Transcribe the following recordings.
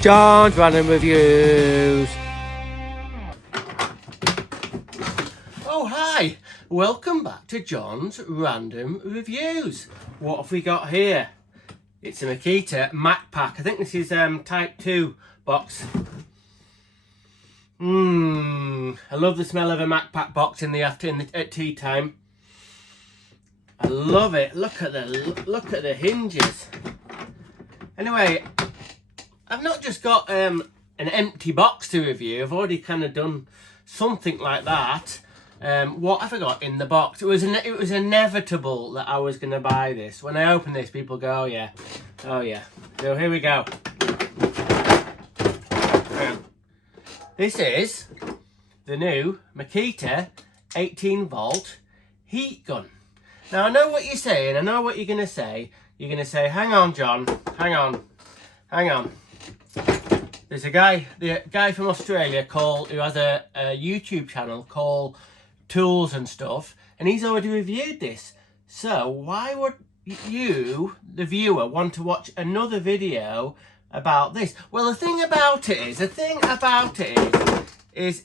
John's Random Reviews. Oh hi, welcome back to John's Random Reviews. What have we got here? It's a Makita Mac Pack. I think this is type 2 box. I love the smell of a Mac Pack box at tea time. I love it. Look at the hinges. Anyway, I've not just got an empty box to review. I've already kind of done something like that. What have I got in the box? It was inevitable that I was going to buy this. When I open this, people go, oh yeah. So here we go. This is the new Makita 18 volt heat gun. Now I know what you're saying. I know what you're going to say. You're going to say, hang on, John. Hang on. There's a guy from Australia who has a YouTube channel called Tools and Stuff, and he's already reviewed this. So why would you, the viewer, want to watch another video about this? Well, the thing about it is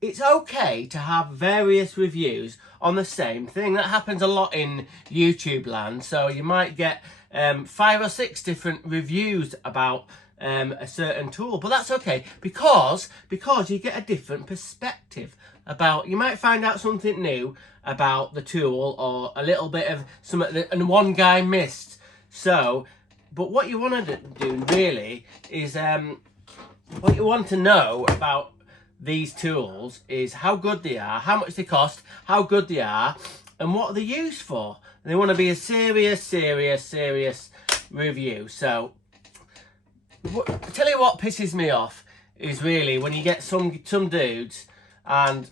it's okay to have various reviews on the same thing. That happens a lot in YouTube land. So you might get 5 or 6 different reviews about a certain tool, but that's okay because you get a different perspective about. You might find out something new about the tool or a little bit of something that and one guy missed. So, but what you want to do really is what you want to know about these tools is how good they are, how much they cost, how good they are, and what they're used for. And they want to be a serious review. So I tell you what pisses me off is really when you get some dudes and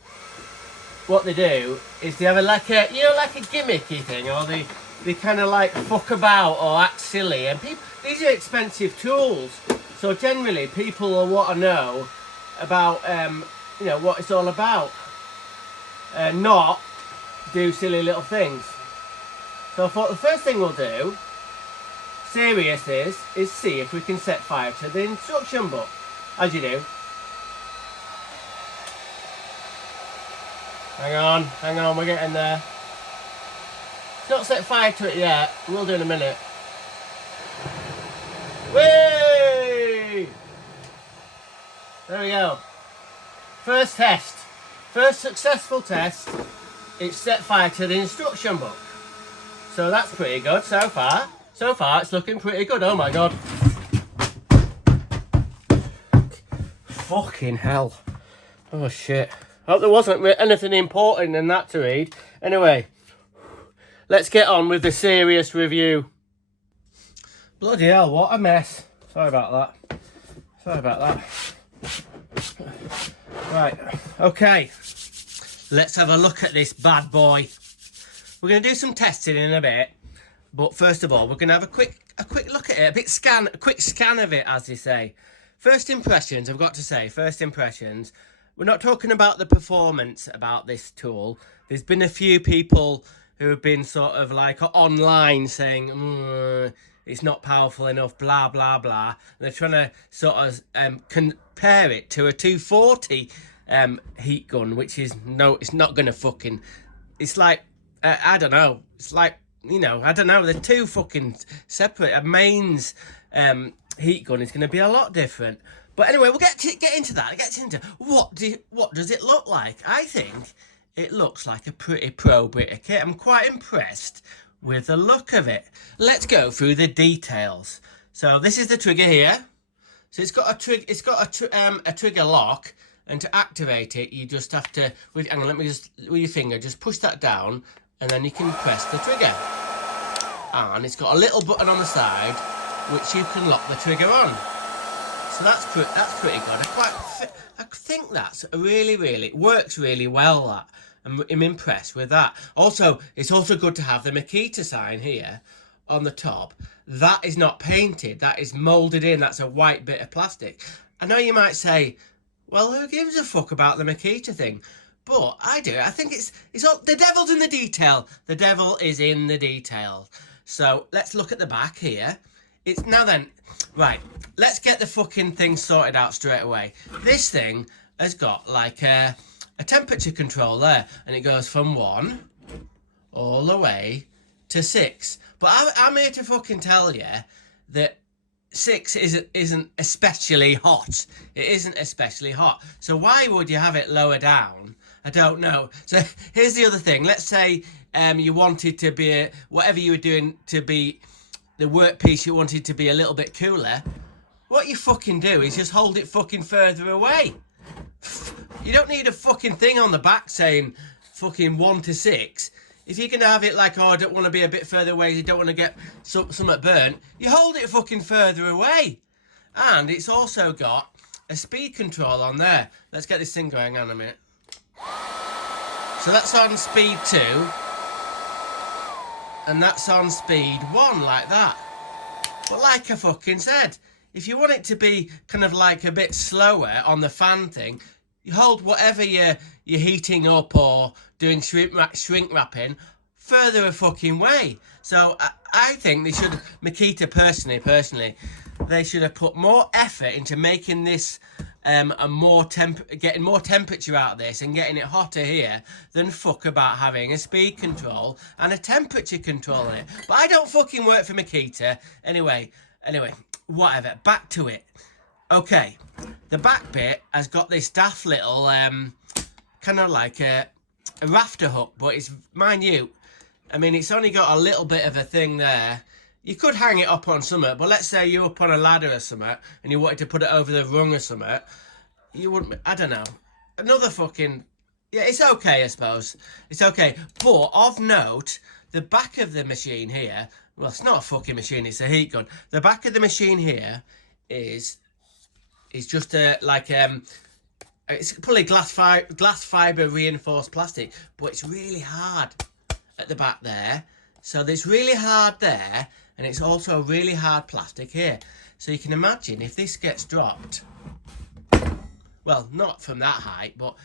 what they do is they have like a gimmicky thing, or they kind of like fuck about or act silly. And these are expensive tools, so generally people will want to know about what it's all about, not do silly little things. So I thought the first thing we'll do, serious, is see if we can set fire to the instruction book, as you do. Hang on, we're getting there. It's not set fire to it yet, we'll do in a minute. Whee! There we go. First test. First successful test. It's set fire to the instruction book. So that's pretty good so far. So far it's looking pretty good. Oh my god. Fucking hell. Oh shit. Hope there wasn't anything important in that to read. Anyway, let's get on with the serious review. Bloody hell, what a mess. Sorry about that. Right, okay. Let's have a look at this bad boy. We're going to do some testing in a bit, but first of all, we're going to have a quick look at it, a quick scan of it, as they say. First impressions, I've got to say, we're not talking about the performance about this tool. There's been a few people who have been sort of like online saying, it's not powerful enough, blah, blah, blah. They're trying to sort of compare it to a 240 heat gun, which is, no, it's not going to fucking, it's like, I don't know, it's like, I don't know, they're two fucking separate. A mains heat gun is going to be a lot different. But anyway, we'll get into that. Get into what does it look like? I think it looks like a pretty pro bit of kit. I'm quite impressed with the look of it. Let's go through the details. So this is the trigger here. So it's got a trigger lock, and to activate it, you just have to with your finger just push that down, and then you can press the trigger. And it's got a little button on the side which you can lock the trigger on. So that's pretty good. I think that's really works really well. That I'm impressed with that. Also, it's also good to have the Makita sign here on the top. That is not painted. That is molded in. That's a white bit of plastic. I know you might say, well, who gives a fuck about the Makita thing? But I do. I think it's all, the devil's in the detail. The devil is in the detail. So let's look at the back here. it's now then, right, let's get the fucking thing sorted out straight away. This thing has got like a temperature control there, and it goes from 1 all the way to 6. But I'm here to fucking tell you that 6 isn't especially hot. It isn't especially hot. So why would you have it lower down? I don't know. So here's the other thing. Let's say you wanted to be, whatever you were doing to be, the workpiece you wanted to be a little bit cooler. What you fucking do is just hold it fucking further away. You don't need a fucking thing on the back saying fucking 1 to 6. If you're going to have it like, oh, I don't want to be a bit further away, you don't want to get something burnt, you hold it fucking further away. And it's also got a speed control on there. Let's get this thing going on a minute. So that's on speed 2. And that's on speed 1, like that. But like I fucking said, if you want it to be kind of like a bit slower on the fan thing, you hold whatever you're heating up or doing shrink wrapping further a fucking way. So I think they should, Makita personally, they should have put more effort into making this getting more temperature out of this and getting it hotter here than fuck about having a speed control and a temperature control in it. But I don't fucking work for Makita. Anyway, whatever, back to it. Okay, the back bit has got this daft little kind of like a rafter hook, but it's minute. I mean, it's only got a little bit of a thing there. You could hang it up on something, but let's say you're up on a ladder or something and you wanted to put it over the rung or something, you wouldn't, I don't know. Another fucking, yeah, it's okay, I suppose. It's okay. But of note, the back of the machine here, well, it's not a fucking machine, it's a heat gun. The back of the machine here is just a, like, it's probably glass fiber reinforced plastic, but it's really hard at the back there. So it's really hard there, and it's also really hard plastic here. So you can imagine if this gets dropped, well, not from that height, but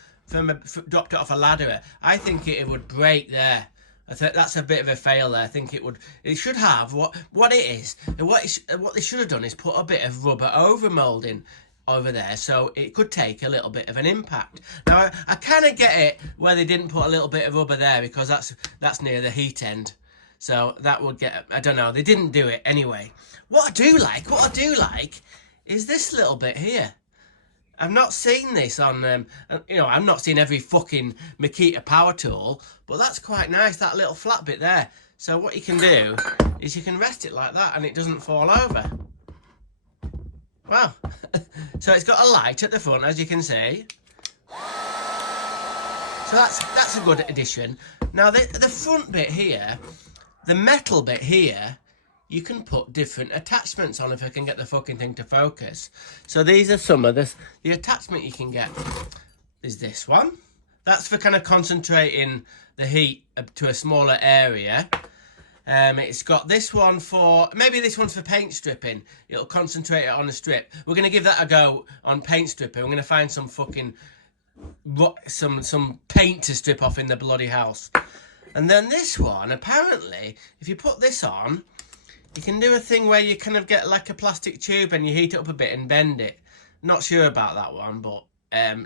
dropped it off a ladder, I think it would break there. I think that's a bit of a fail there. I think it should have what it is. What they should have done is put a bit of rubber over moulding over there, so it could take a little bit of an impact. Now I kind of get it where they didn't put a little bit of rubber there, because that's near the heat end, so that would get, I don't know, they didn't do it anyway. What I do like is this little bit here. I've not seen this on you know, I've not seen every fucking Makita power tool, but that's quite nice, that little flat bit there. So what you can do is you can rest it like that and it doesn't fall over. Wow. So it's got a light at the front, as you can see. So that's a good addition. Now the front bit here, the metal bit here, you can put different attachments on, if I can get the fucking thing to focus. So these are some of the attachment you can get. Is this one. That's for kind of concentrating the heat to a smaller area. It's got this one for, maybe this one's for paint stripping. It'll concentrate it on a strip. We're going to give that a go on paint stripping. We're going to find some fucking, some paint to strip off in the bloody house. And then this one, apparently, if you put this on, you can do a thing where you kind of get like a plastic tube and you heat it up a bit and bend it. Not sure about that one, but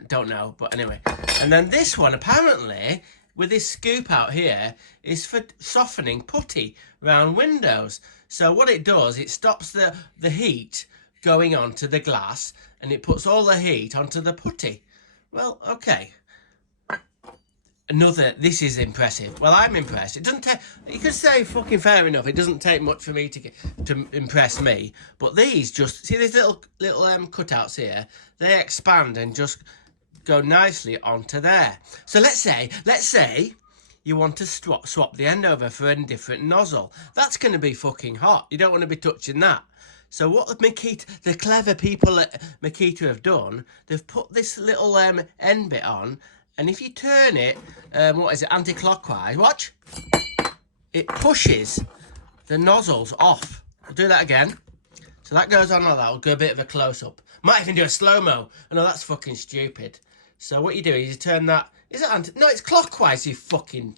don't know. But anyway. And then this one, apparently, with this scoop out here, is for softening putty around windows. So what it does, it stops the heat going onto the glass and it puts all the heat onto the putty. Well, okay. This is impressive. Well, I'm impressed. It doesn't take, you could say fucking fair enough, it doesn't take much for me to impress me. But these just, see these little cutouts here? They expand and just go nicely onto there. So let's say you want to swap the end over for a different nozzle. That's going to be fucking hot. You don't want to be touching that. So what the clever people at Makita have done, they've put this little end bit on, and if you turn it, anti-clockwise, watch, it pushes the nozzles off. I'll do that again. So that goes on like that. We'll go a bit of a close-up. Might even do a slow-mo. I know that's fucking stupid. So what you do is you turn that, no, it's clockwise, you fucking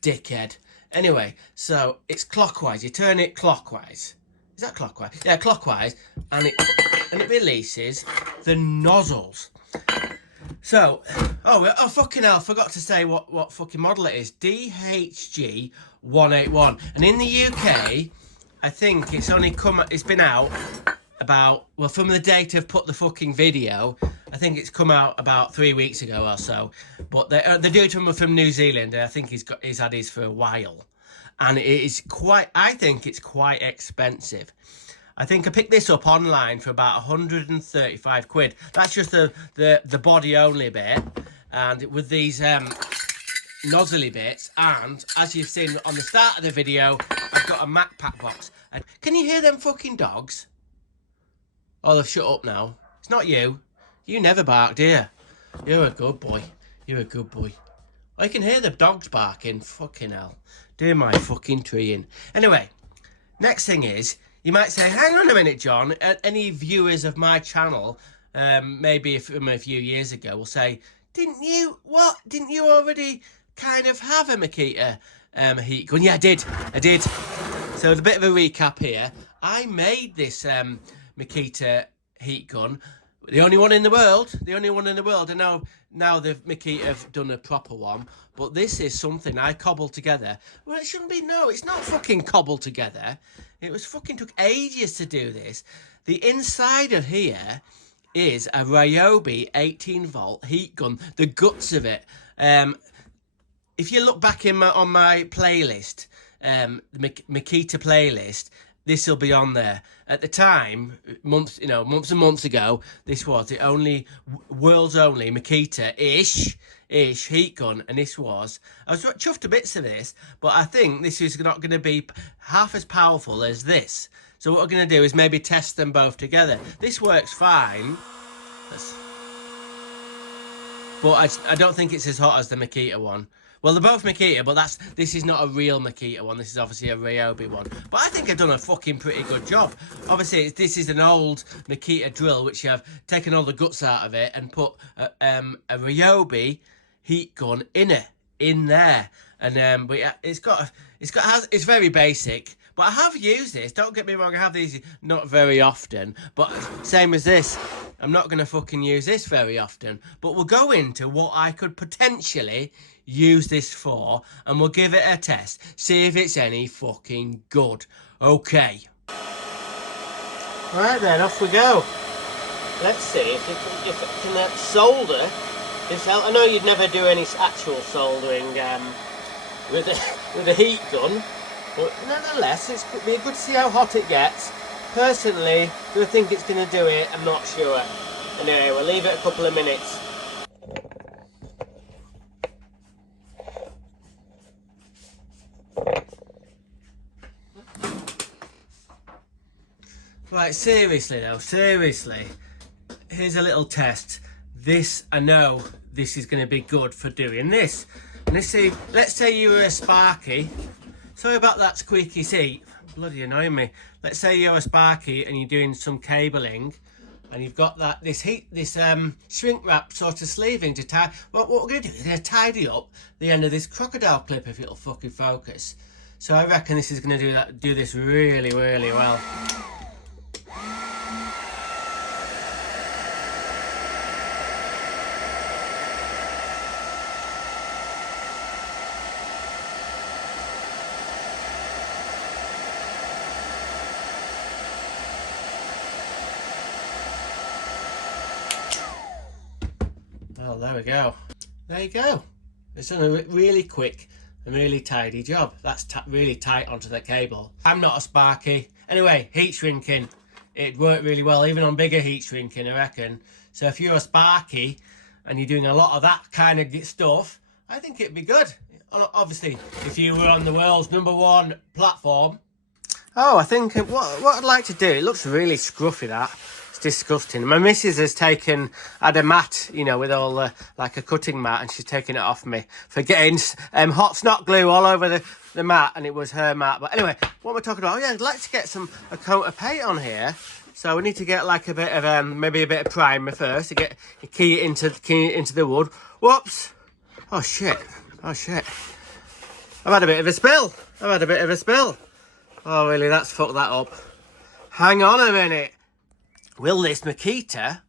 dickhead. Anyway, so it's clockwise. You turn it clockwise. Is that clockwise? Yeah, clockwise. And it releases the nozzles. So, oh fucking hell, I forgot to say what fucking model it is. DHG 181. And in the UK, I think it's been out about, well, from the date of put the fucking video, I think it's come out about 3 weeks ago or so. But they're doing it from New Zealand, and I think he's had his for a while. And it is I think it's quite expensive. I think I picked this up online for about 135 quid. That's just the body only bit, and with these nozzly bits. And as you've seen on the start of the video, I've got a Mac pack box. And can you hear them fucking dogs? Oh, they've shut up now. It's not you. You never bark, do you? You're a good boy. You're a good boy. I can hear the dogs barking. Fucking hell. Doing my fucking treeing. Anyway, next thing is, you might say, hang on a minute, John. Any viewers of my channel, maybe from a few years ago, will say, didn't you already kind of have a Makita heat gun? Yeah, I did. So a bit of a recap here. I made this Makita heat gun. The only one in the world. I know now the Makita have done a proper one, but this is something I cobbled together. Well, it shouldn't be. No, it's not fucking cobbled together. It was fucking took ages to do this. The inside of here is a Ryobi 18-volt heat gun. The guts of it. If you look back on my playlist, the Makita playlist, this will be on there. At the time, months and months ago, this was the world's only Makita-ish heat gun, and I was chuffed to bits of this, but I think this is not going to be half as powerful as this. So what we're going to do is maybe test them both together. This works fine, but I don't think it's as hot as the Makita one. Well, they're both Makita, but this is not a real Makita one. This is obviously a Ryobi one. But I think I've done a fucking pretty good job. Obviously, this is an old Makita drill, which I've taken all the guts out of it and put a Ryobi heat gun in there. And but yeah, it's very basic. But I have used this. Don't get me wrong. I have these not very often. But same as this, I'm not going to fucking use this very often. But we'll go into what I could potentially use this for, and we'll give it a test. See if it's any fucking good. Okay. Right then, off we go. Let's see if it can solder this out. I know you'd never do any actual soldering with a heat gun. But nonetheless, it'll be good to see how hot it gets. Personally, do I think it's going to do it? I'm not sure. Anyway, we'll leave it a couple of minutes. Right, seriously though, seriously. Here's a little test. I know this is going to be good for doing this. And let's say you were a Sparky. Sorry about that squeaky seat. Bloody annoying me. Let's say you're a Sparky and you're doing some cabling, and you've got this shrink wrap sort of sleeving to tie. Well, what we're going to do is going to tidy up the end of this crocodile clip if it'll fucking focus. So I reckon this is going to do this really, really well. Well, there we go. There you go. It's done a really quick and really tidy job. That's really tight onto the cable. I'm not a Sparky. Anyway, heat shrinking. It worked really well, even on bigger heat shrinking, I reckon. So if you're a Sparky and you're doing a lot of that kind of stuff, I think it'd be good. Obviously, if you were on the world's #1 platform. Oh, I think what I'd like to do, it looks really scruffy, that. Disgusting. My missus has had a mat, with all like a cutting mat, and she's taken it off me for getting hot snot glue all over the mat, and it was her mat. But anyway, what we're talking about, I'd like to get a coat of paint on here. So we need to get like a bit of maybe a bit of primer first to get key it into the wood. Whoops! Oh shit! I've had a bit of a spill. Oh really? That's fucked that up. Hang on a minute. Will this Makita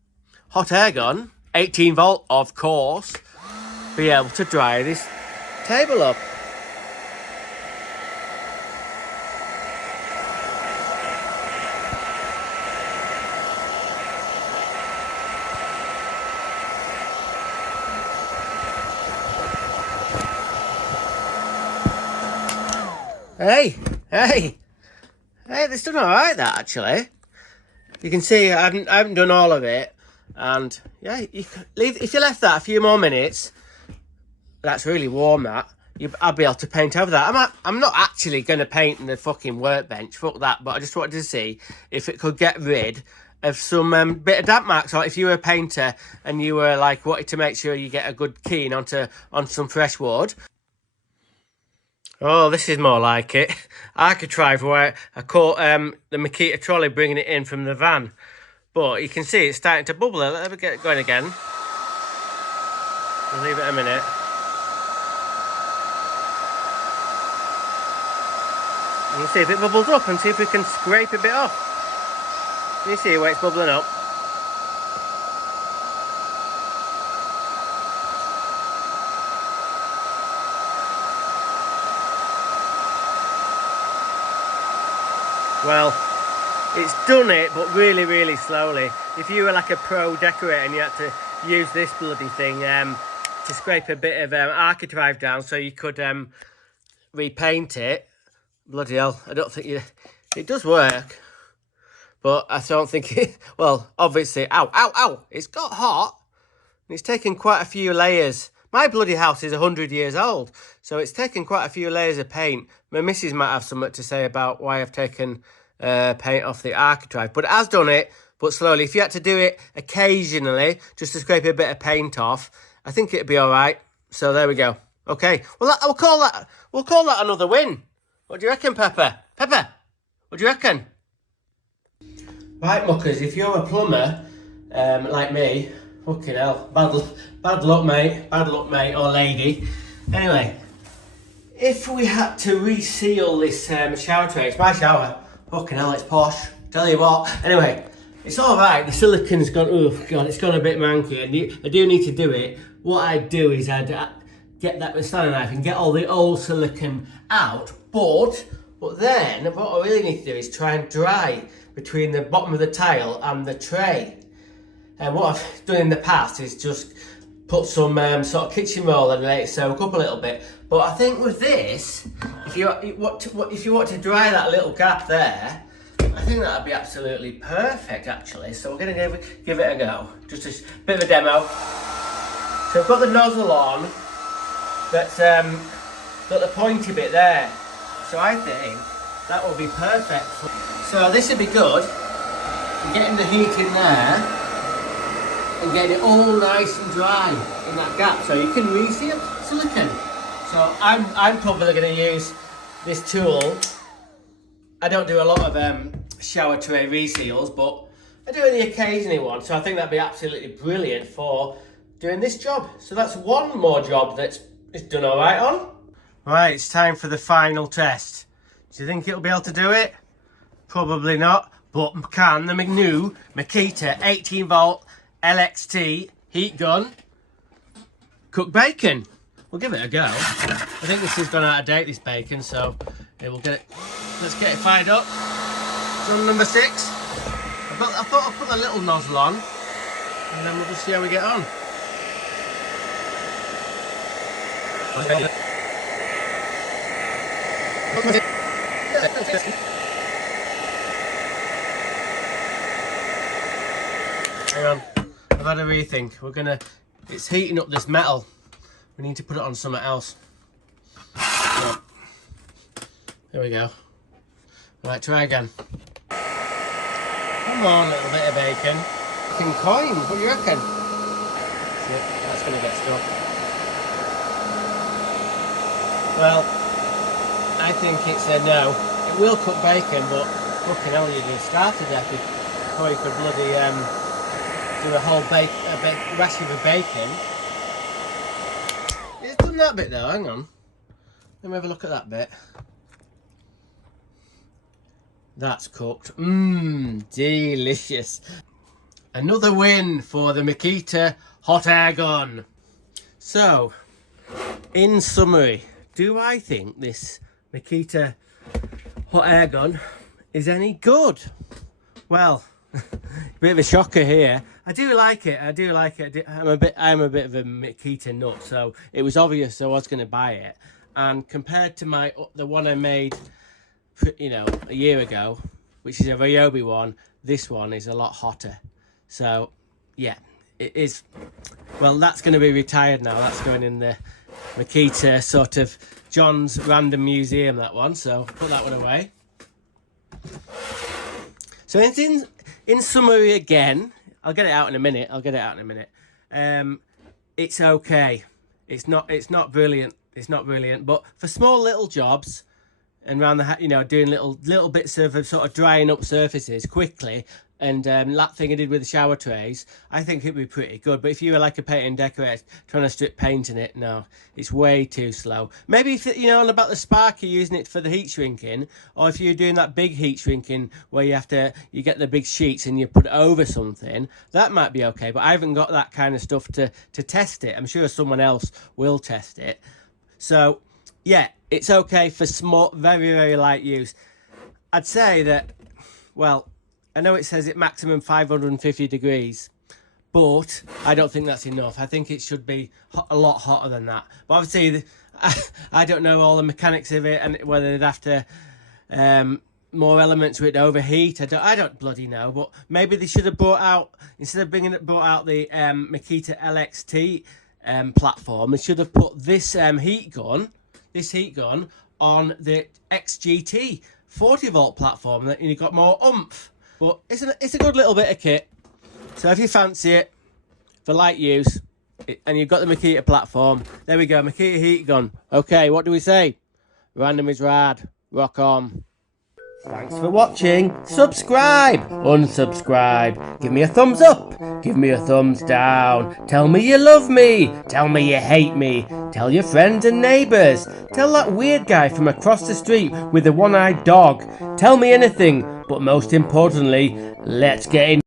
hot air gun, 18 volt of course, be able to dry this table up? Hey, it's done all right, that, actually. You can see I haven't done all of it, and yeah, if you left that a few more minutes, that's really warm, that, I'll be able to paint over that. I'm not actually going to paint the fucking workbench, fuck that, but I just wanted to see if it could get rid of some bit of damp marks, or if you were a painter and you were like wanted to make sure you get a good keen on some fresh wood. Oh, this is more like it. I could try where I caught the Makita trolley bringing it in from the van. But you can see it's starting to bubble. Let me get going again. We'll leave it a minute. You can see if it bubbles up and see if we can scrape a bit off. Can you see where it's bubbling up? Well, it's done it, but really, really slowly. If you were like a pro decorator and you had to use this bloody thing to scrape a bit of architrave down so you could repaint it, bloody hell, I don't think it does work. But I don't think it, well, obviously, ow, it's got hot. And it's taken quite a few layers. My bloody house is 100 years old, so it's taken quite a few layers of paint. My missus might have something to say about why I've taken paint off the architrave, but it has done it, but slowly. If you had to do it occasionally, just to scrape a bit of paint off, I think it'd be all right. So there we go. Okay, well, we'll call that another win. What do you reckon, Pepper? Pepper, what do you reckon? Right, muckers, if you're a plumber like me, fucking hell, bad luck, mate, or lady. Anyway, if we had to reseal this shower tray, it's my shower. Fucking hell, it's posh. Tell you what. Anyway, it's all right. The silicon's gone. Oh god, it's gone a bit manky, and I do need to do it. What I'd do is I'd get that with a Stanley knife and get all the old silicon out. But then what I really need to do is try and dry between the bottom of the tile and the tray. And what I've done in the past is just put some sort of kitchen roll and let it soak up a little bit. But I think with this, if you want to dry that little gap there, I think that'd be absolutely perfect actually. So we're going to give it a go. Just a bit of a demo. So I've got the nozzle on that's got the pointy bit there. So I think that will be perfect. So this would be good. Getting the heat in there and getting it all nice and dry in that gap, so you can reseal silicone. So I'm probably going to use this tool. I don't do a lot of shower tray reseals, but I do the occasionally one. So I think that'd be absolutely brilliant for doing this job. So that's one more job that's done all right on. Right, it's time for the final test. Do you think it'll be able to do it? Probably not. But can the new Makita 18 volt LXT heat gun cook bacon? We'll give it a go. I think this has gone out of date, this bacon, so yeah, we'll get it. Let's get it fired up. Drum number 6. I thought I'd put the little nozzle on, and then we'll just see how we get on. Hang on, I've had a rethink. It's heating up this metal. We need to put it on something else. So, there we go. Right, try again. Come on, little bit of bacon. Fucking coin, what do you reckon? Yep, that's going to get stuck. Well, I think it's a no. It will cook bacon, but fucking hell, you'd be started there before you could bloody do a whole ration of bacon. It's done that bit though, hang on. Let me have a look at that bit. That's cooked. Mmm, delicious. Another win for the Makita hot air gun. So, in summary, do I think this Makita hot air gun is any good? Well, bit of a shocker here. I do like it. I'm a bit of a Makita nut, so it was obvious I was going to buy it. And compared to the one I made, you know, a year ago, which is a Ryobi one, this one is a lot hotter. So, yeah, it is. Well, that's going to be retired now. That's going in the Makita sort of John's Random Museum, that one. So, put that one away. So, in summary again, I'll get it out in a minute. It's okay. It's not brilliant. It's not brilliant. But for small little jobs, and around the, you know, doing little bits of sort of drying up surfaces quickly, and that thing I did with the shower trays, I think it'd be pretty good. But if you were like a painting decorator trying to strip paint in it, no, it's way too slow. Maybe if, you know, on about the Sparky, using it for the heat shrinking, or if you're doing that big heat shrinking where you get the big sheets and you put it over something, that might be okay. But I haven't got that kind of stuff to test it. I'm sure someone else will test it. So yeah, it's okay for small, very light use. I'd say that, well, I know it says it maximum 550 degrees, but I don't think that's enough. I think it should be a lot hotter than that. But obviously, I don't know all the mechanics of it and whether they'd have to more elements with overheat. I don't bloody know. But maybe they should have brought out, instead of brought out the Makita LXT platform, they should have put this heat gun on the XGT 40 volt platform, and you got more oomph. But it's a good little bit of kit. So if you fancy it for light use, and you've got the Makita platform, there we go, Makita heat gun. Okay, what do we say? Random is rad. Rock on. Thanks for watching. Subscribe, unsubscribe, give me a thumbs up, give me a thumbs down, tell me you love me, tell me you hate me, tell your friends and neighbours, tell that weird guy from across the street with the one-eyed dog, tell me anything, but most importantly, let's get in.